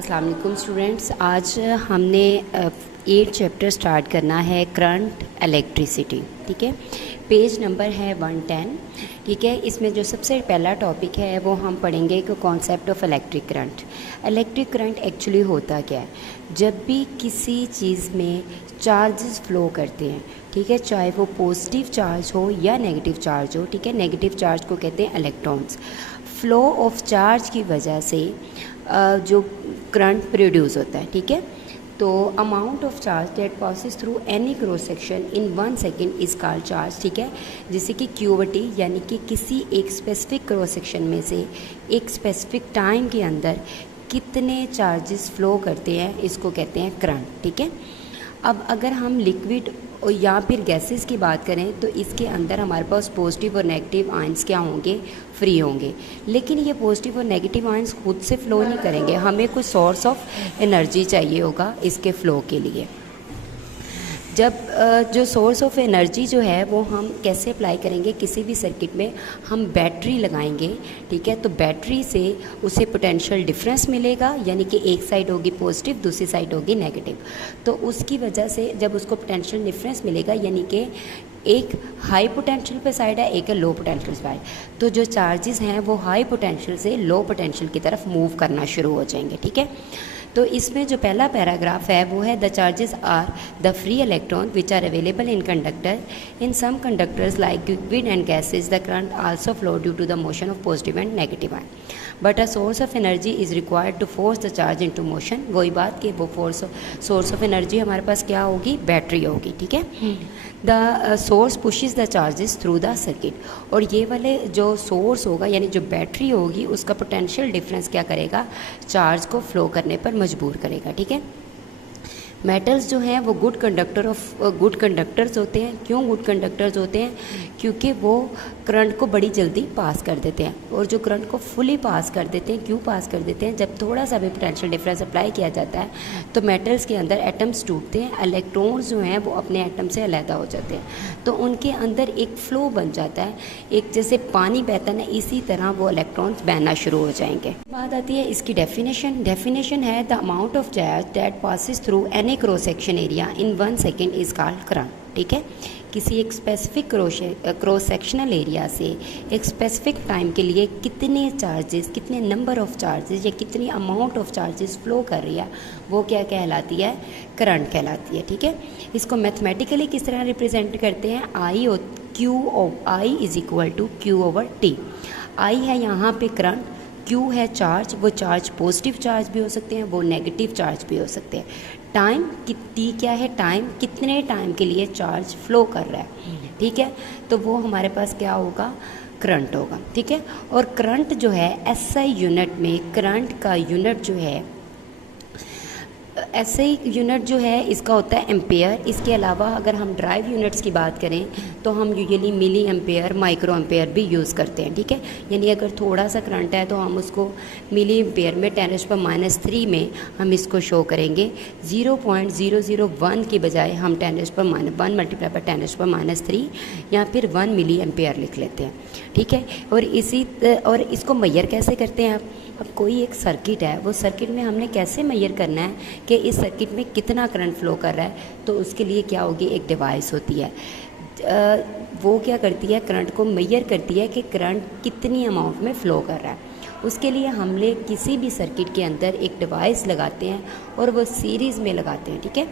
अस्सलाम वालेकुम स्टूडेंट्स। आज हमने 8 चैप्टर स्टार्ट करना है करंट इलेक्ट्रिसिटी। ठीक है, पेज नंबर है 110। ठीक है, इसमें जो सबसे पहला टॉपिक है वो हम पढ़ेंगे कि concept of electric current. Electric current actually होता क्या है? जब भी किसी चीज़ में चार्जेस फ्लो करते हैं, ठीक है, चाहे वो पॉजिटिव चार्ज हो या नेगेटिव चार्ज हो, ठीक है, नेगेटिव चार्ज को कहते हैं इलेक्ट्रॉन्स। फ्लो ऑफ चार्ज की वजह से जो करंट प्रोड्यूस होता है, ठीक है, तो amount of charge that passes through any cross section in 1 second is called charge. ठीक है, जैसे कि क्यूबिटी यानी कि किसी एक स्पेसिफिक क्रॉस सेक्शन में से एक स्पेसिफिक टाइम के अंदर कितने चार्जेस फ्लो करते हैं, इसको कहते हैं करंट। ठीक है, अब अगर हम लिक्विड या फिर गैसेस की बात करें तो इसके अंदर हमारे पास पॉजिटिव और नेगेटिव आयंस क्या होंगे, फ्री होंगे। लेकिन ये पॉजिटिव और नेगेटिव आयंस खुद से फ़्लो नहीं करेंगे, हमें कुछ सोर्स ऑफ एनर्जी चाहिए होगा इसके फ़्लो के लिए। जब जो सोर्स ऑफ एनर्जी जो है वो हम कैसे अप्लाई करेंगे, किसी भी सर्किट में हम बैटरी लगाएंगे। ठीक है, तो बैटरी से उसे पोटेंशियल डिफरेंस मिलेगा, यानी कि एक साइड होगी पॉजिटिव, दूसरी साइड होगी नेगेटिव। तो उसकी वजह से जब उसको पोटेंशियल डिफरेंस मिलेगा, यानी कि एक हाई पोटेंशियल पे साइड है, एक है लो पोटेंशियल साइड, तो जो चार्जेस हैं वो हाई पोटेंशियल से लो पोटेंशियल की तरफ मूव करना शुरू हो जाएंगे। ठीक है, तो इसमें जो पहला पैराग्राफ है वो है the charges are the free electron which are available in conductor. In some conductors like liquid and gases the current also flow due to the motion of positive and negative ion, but a source of energy is required to force the charge into motion. वही बात कि वो source of energy हमारे पास क्या होगी, battery होगी। ठीक है, the source pushes the charges through the circuit, और ये वाले जो सोर्स होगा यानी जो बैटरी होगी उसका पोटेंशियल डिफरेंस क्या करेगा, चार्ज को फ्लो करने पर मजबूर करेगा। ठीक है, मेटल्स जो हैं वो गुड कंडक्टर्स होते हैं। क्यों गुड कंडक्टर्स होते हैं? क्योंकि वो करंट को बड़ी जल्दी पास कर देते हैं, और जो करंट को फुली पास कर देते हैं, क्यों पास कर देते हैं, जब थोड़ा सा भी पोटेंशियल डिफरेंस अप्लाई किया जाता है तो मेटल्स के अंदर एटम्स टूटते हैं, इलेक्ट्रॉन्स जो हैं वो अपने एटम से अलहदा हो जाते हैं, तो उनके अंदर एक फ़्लो बन जाता है, एक जैसे पानी बहता है ना, इसी तरह वो इलेक्ट्रॉन्स बहना शुरू हो जाएंगे। बात आती है इसकी डेफिनेशन है the amount of charge that passes through any cross section area in 1 second is called current. ठीक है, किसी एक स्पेसिफिक क्रॉस सेक्शनल एरिया से एक स्पेसिफिक टाइम के लिए कितने चार्जेस, कितने नंबर ऑफ चार्जेस या कितनी अमाउंट ऑफ चार्जेस फ्लो कर रही है, वो क्या कहलाती है, करंट कहलाती है। ठीक है, इसको मैथमेटिकली किस तरह रिप्रेजेंट करते हैं, I is equal to Q over T. I है यहाँ पे करंट, क्यू है चार्ज, वो चार्ज पॉजिटिव चार्ज भी हो सकते हैं, वो नेगेटिव चार्ज भी हो सकते हैं। टाइम टी क्या है, टाइम कितने टाइम के लिए चार्ज फ्लो कर रहा है। ठीक है, तो वो हमारे पास क्या होगा, करंट होगा। ठीक है, और करंट जो है एसआई यूनिट में, करंट का यूनिट जो है एसआई यूनिट जो है इसका होता है एम्पेयर। इसके अलावा अगर हम ड्राइव यूनिट्स की बात करें तो हम usually milli ampere, micro ampere भी यूज़ करते हैं। ठीक है, यानी अगर थोड़ा सा करंट है तो हम उसको मिली एम्पेयर में 10⁻³ में हम इसको शो करेंगे। 0.001 की बजाय हम 10⁻1 मल्टीप्लाई बाय 10⁻³ या फिर 1 मिली एम्पेयर लिख लेते हैं। ठीक है, और इसको मैयर कैसे करते हैं आप? अब कोई एक सर्किट है, वो सर्किट में हमने कैसे मैयर करना है कि इस सर्किट में कितना करंट फ्लो कर रहा है, तो उसके लिए क्या होगी, एक डिवाइस होती है, वो क्या करती है, करंट को मैयर करती है कि करंट कितनी अमाउंट में फ़्लो कर रहा है। उसके लिए हमने किसी भी सर्किट के अंदर एक डिवाइस लगाते हैं और वो सीरीज़ में लगाते हैं। ठीक है,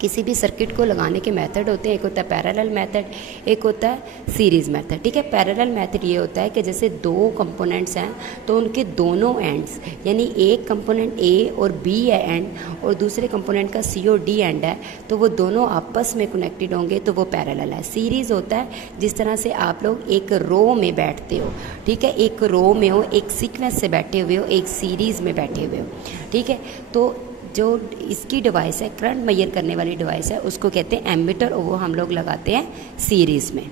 किसी भी सर्किट को लगाने के मेथड होते हैं, एक होता है पैरेलल मेथड, एक होता है सीरीज़ मेथड। ठीक है, पैरेलल मेथड ये होता है कि जैसे 2 कंपोनेंट्स हैं तो उनके दोनों एंड्स, यानी एक कंपोनेंट ए और बी है एंड, और दूसरे कंपोनेंट का सी और डी एंड है, तो वो दोनों आपस में कनेक्टेड होंगे, तो वो पैरेलल है। सीरीज़ होता है जिस तरह से आप लोग एक रो में बैठते हो, ठीक है, एक रो में हो, एक सीक्वेंस से बैठे हुए हो, एक सीरीज़ में बैठे हुए हो। ठीक है, तो जो इसकी डिवाइस है, करंट मैयर करने वाली डिवाइस है, उसको कहते हैं एमीटर, और वो हम लोग लगाते हैं सीरीज़ में।